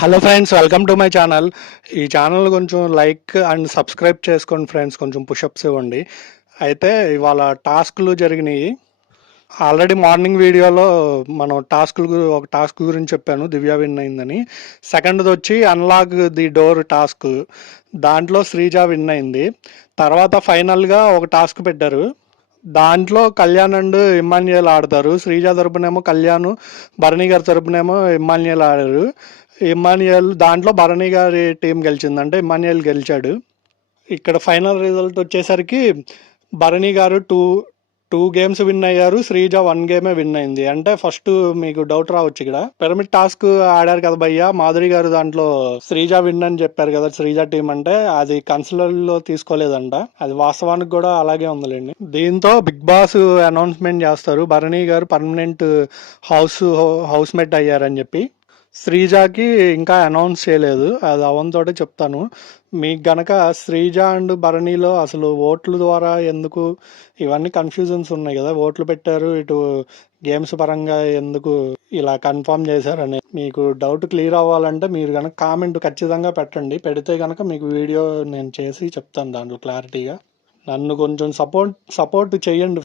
Hello friends, welcome to my channel. ఈ channel కొంచెం like and subscribe చేసుకోండి friends, కొంచెం పుషప్స్ ఇవ్వండి. అయితే ఇవాళ టాస్క్లు జరిగినాయి. ఆల్రెడీ మార్నింగ్ వీడియోలో మనం ఒక టాస్క్ గురించి చెప్పాను, దివ్య విన్ అయిందని. సెకండ్ది వచ్చి అన్లాక్ ది డోర్ టాస్క్, దాంట్లో శ్రీజ విన్ అయింది. తర్వాత ఫైనల్గా ఒక టాస్క్ పెట్టారు, దాంట్లో కళ్యాణ్ అండ్ ఇమ్మాన్యుయల్ ఆడతారు. శ్రీజ తరపునేమో కళ్యాణ్, భరణి గారి తరపునేమో ఇమ్మాన్యుయల్ ఆడారు. ఇమ్మాన్యుయల్ దాంట్లో భరణి గారి టీం గెలిచింది, అంటే ఇమ్మాన్యుయల్ గెలిచాడు. ఇక్కడ ఫైనల్ రిజల్ట్ వచ్చేసరికి Bharani garu two games win అయ్యారు, శ్రీజ 1 గేమే విన్ అయింది. అంటే ఫస్ట్ మీకు డౌట్ రావచ్చు, ఇక్కడ పిరమిడ్ టాస్క్ ఆడారు కదా భయ్య, మాధురి గారు దాంట్లో శ్రీజ విన్ అని చెప్పారు కదా, శ్రీజ టీం అంటే అది కన్సిడర్ లో తీసుకోలేదంట. అది వాస్తవానికి కూడా అలాగే ఉందిలేండి. దీంతో బిగ్ బాస్ అనౌన్స్మెంట్ చేస్తారు, Bharani garu permanent house mate అయ్యారని చెప్పి. శ్రీజాకి ఇంకా అనౌన్స్ చేయలేదు, అది అవంతోటే చెప్తాను. మీకు గనక శ్రీజ అండ్ భరణిలో అసలు ఓట్ల ద్వారా ఎందుకు ఇవన్నీ కన్ఫ్యూజన్స్ ఉన్నాయి కదా, ఓట్లు పెట్టారు, ఇటు గేమ్స్ పరంగా ఎందుకు ఇలా కన్ఫర్మ్ చేశారని మీకు డౌట్ క్లియర్ అవ్వాలంటే మీరు కనుక కామెంట్ ఖచ్చితంగా పెట్టండి. పెడితే కనుక మీకు వీడియో నేను చేసి చెప్తాను దాంట్లో క్లారిటీగా. నన్ను కొంచెం సపోర్ట్ చేయండి.